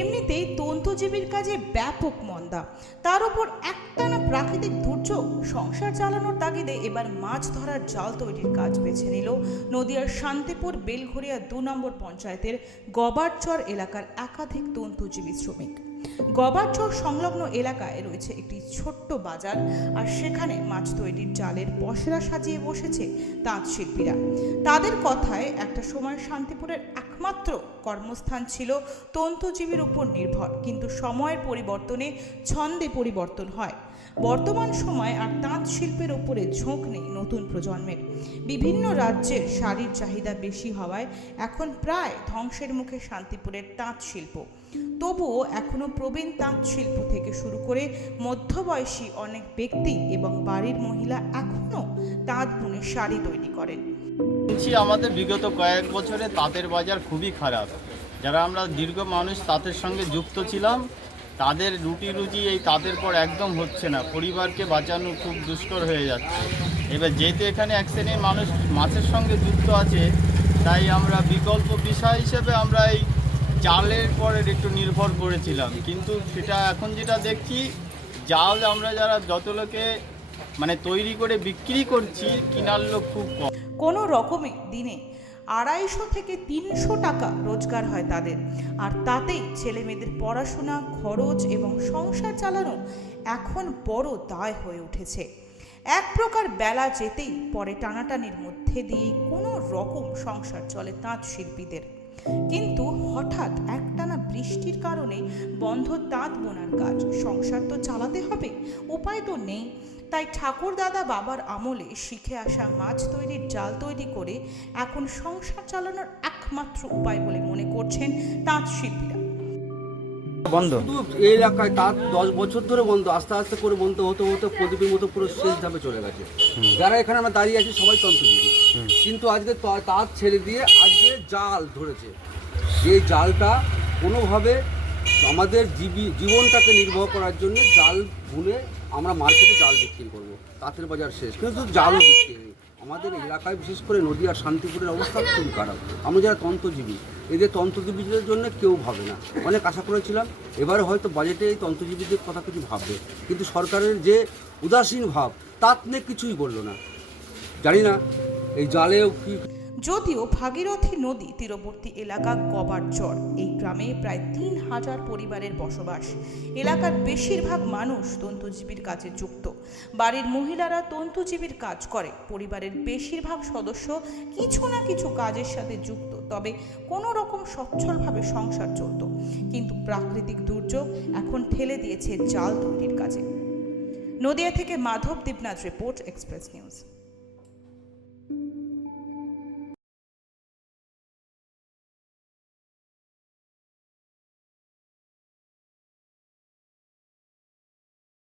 এমনিতেই তন্তুজীবীর কাজে ব্যাপক মন্দা। তার উপর একটানা প্রাকৃতিক দুর্যোগ, সংসার চালানোর তাগিদে এবার মাছ ধরার জাল তৈরির কাজ বেছে নিল। নদিয়ার শান্তিপুর বেলঘরিয়া দু নম্বর পঞ্চায়েতের গবারচর এলাকার একাধিক তন্তুজীবী শ্রমিক। গবারচর সংলগ্ন এলাকায় রয়েছে একটি ছোট্ট বাজার আর সেখানে মাছ তৈরির জালের পসরা সাজিয়ে বসেছে তাঁত শিল্পীরা। তাদের কথায় একটা সময় শান্তিপুরের একমাত্র কর্মস্থান ছিল তন্তুজীবীর উপর নির্ভর, কিন্তু সময়ের পরিবর্তনে ছন্দে পরিবর্তন হয়। বর্তমান সময় আর তাঁত শিল্পের উপরে ঝোঁক নেই নতুন প্রজন্মের। বিভিন্ন রাজ্যের শাড়ির চাহিদা বেশি হওয়ায় এখন প্রায় ধ্বংসের মুখে শান্তিপুরের তাঁত শিল্প। তবুও এখনও প্রবীণ তাঁত শিল্প থেকে শুরু করে মধ্যবয়সী অনেক ব্যক্তি এবং বাড়ির মহিলা এখনও তাঁত বুনে শাড়ি তৈরি করেন। শুনছি আমাদের বিগত কয়েক বছরে তাঁতের বাজার খুবই খারাপ। যারা আমরা দীর্ঘ মানুষ তাঁতের সঙ্গে যুক্ত ছিলাম, তাদের রুটি রুজি এই তাঁতের পর একদম হচ্ছে না। পরিবারকে বাঁচানো খুব দুষ্কর হয়ে যাচ্ছে। এবার যেহেতু এখানে এক শ্রেণির মানুষ মাছের সঙ্গে যুক্ত আছে, তাই আমরা বিকল্প বিষয় হিসেবে আমরা এই জালের পরে একটু নির্ভর করেছিলাম। কিন্তু সেটা এখন যেটা দেখছি জাল আমরা যারা যত লোকে মানে তৈরি করে বিক্রি করছি, কিনার লোক খুব কম। কোনো রকমে দিনে আড়াইশো থেকে তিনশো টাকা রোজগার হয় তাদের। আর তাতেই ছেলে মেয়েদের পড়াশোনা, খরচ এবং সংসার চালানো এখন বড় দায় হয়ে উঠেছে। এক প্রকার বেলা যেতেই পরে টানাটানির মধ্যে দিয়েই কোনো রকম সংসার চলে তাঁত শিল্পীদের। কিন্তু হঠাৎ একটানা বৃষ্টির কারণে বন্ধ তাঁত বোনার কাজ, সংসার তো চালাতে হবে, উপায় তো নেই। তাই ঠাকুর দাদা বাবার আমলে শিখে আসা মাছ তৈরির জাল তৈরি করে এখন সংসার চালানোর একমাত্র উপায় বলে মনে করছেন তাঁত শিল্পীরা। বন্ধ। এই এলাকায় তার দশ বছর ধরে বন্ধ আস্তে আস্তে করে বন্ধ হতে হতে প্রদীপের মতো পুরো শেষ ধাপে চলে গেছে। যারা এখানে আমরা দাঁড়িয়ে আছি সবাই তন্ত্রজীবী কিন্তু আজকে তা- তার ছেড়ে দিয়ে আজকে জাল ধরেছে। এই জালটা কোনোভাবে আমাদের জীবী জীবনটাকে নির্বাহ করার জন্য জাল বুনে আমরা মার্কেটে জাল বিক্রি করব। তাঁতের বাজার শেষ। কিন্তু জালও বিক্রি নেই। আমাদের এলাকায় বিশেষ করে নদী আর শান্তিপুরের অবস্থা খুব খারাপ। আমরা যারা তন্ত্রজীবী, এদের তন্ত্রজীবীদের জন্য কেউ ভাবে না। অনেক আশা করেছিলাম, এবারে হয়তো বাজেটে এই তন্ত্রজীবীদের কথা কিছু ভাববে। কিন্তু সরকারের যে উদাসীন ভাব, তাত নিয়ে কিছুই বলল না। জানি না, এই জালেও কি যদিও ভাগীরথী নদী তীরবর্তী এলাকা গবারচর এই গ্রামে প্রায় তিন হাজার পরিবারের বসবাস। এলাকার বেশিরভাগ মানুষ তন্তুজীবীর কাজে যুক্ত। বাড়ির মহিলারা তন্তুজীবীর কাজ করে। পরিবারের বেশিরভাগ সদস্য কিছু না কিছু কাজের সাথে যুক্ত। তবে কোনো রকম সচ্ছলভাবে সংসার চলত। কিন্তু প্রাকৃতিক দুর্যোগ এখন ঠেলে দিয়েছে জাল তৈরির কাজে। নদিয়া থেকে Madhab Dipnath report, express news.